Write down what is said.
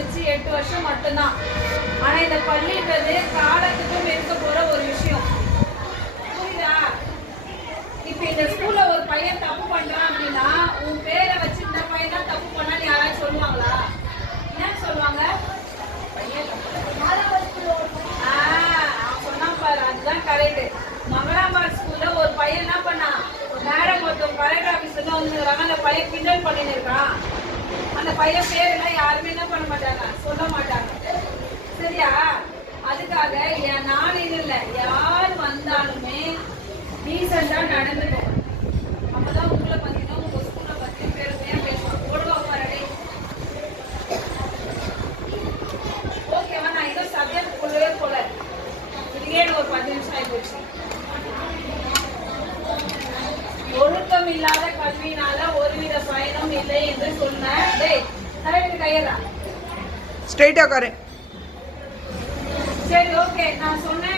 ஆரம்பிச்சு 8 வருஷம் மட்டும்தான். ஆனா இந்த பள்ளின்றது காலத்துக்கும் இருக்க போற ஒரு விஷயம். புரியுதா? இப்ப இந்த ஸ்கூல்ல ஒரு பையன் தப்பு பண்றான் அப்படின்னா உன் பேரை வச்சு இந்த பையன் தான் தப்பு பண்ணான்னு யாராவது சொல்லுவாங்களா? என்ன சொல்லுவாங்க? அவன் சொன்னா பாரு, அதுதான் கரெக்ட். மங்களாம்பாள் ஸ்கூல்ல ஒரு பையன் என்ன பண்ணா, மேடம் ஒருத்தவங்க கலெக்டர் ஆபீஸ்ல வந்துருக்காங்க, அந்த பையன் கிண்டல் பண்ணிட்டு இருக்கான். அந்த பையன் பேரெல்லாம் யாருமே என்ன பண்ண மாட்டாங்க, சொல்ல மாட்டாங்க. சரியா? அதுக்காக நான் இல்லை, யார் வந்தாலுமே டீசெண்டா நடந்துக்கும். அப்பதான் உங்களை பத்தினா உங்க ஸ்கூலை பத்தி பெருமையா பேசுவாங்க. ஓடுவா பாரு. ஓகேவா? நான் ஏதோ சப்ஜெக்ட் கொள்ளவே போல, இதுக்கே ஒரு 10 நிமிஷம் ஆகி போச்சு. ஒழுக்கம் இல்லாத கல்வியினால ஒருவித பயனும் இல்லை என்று சொன்னேன். கையறா ஸ்ட்ரைட்டா உட்காரு. சரி, ஓகே. நான் சொன்னேன்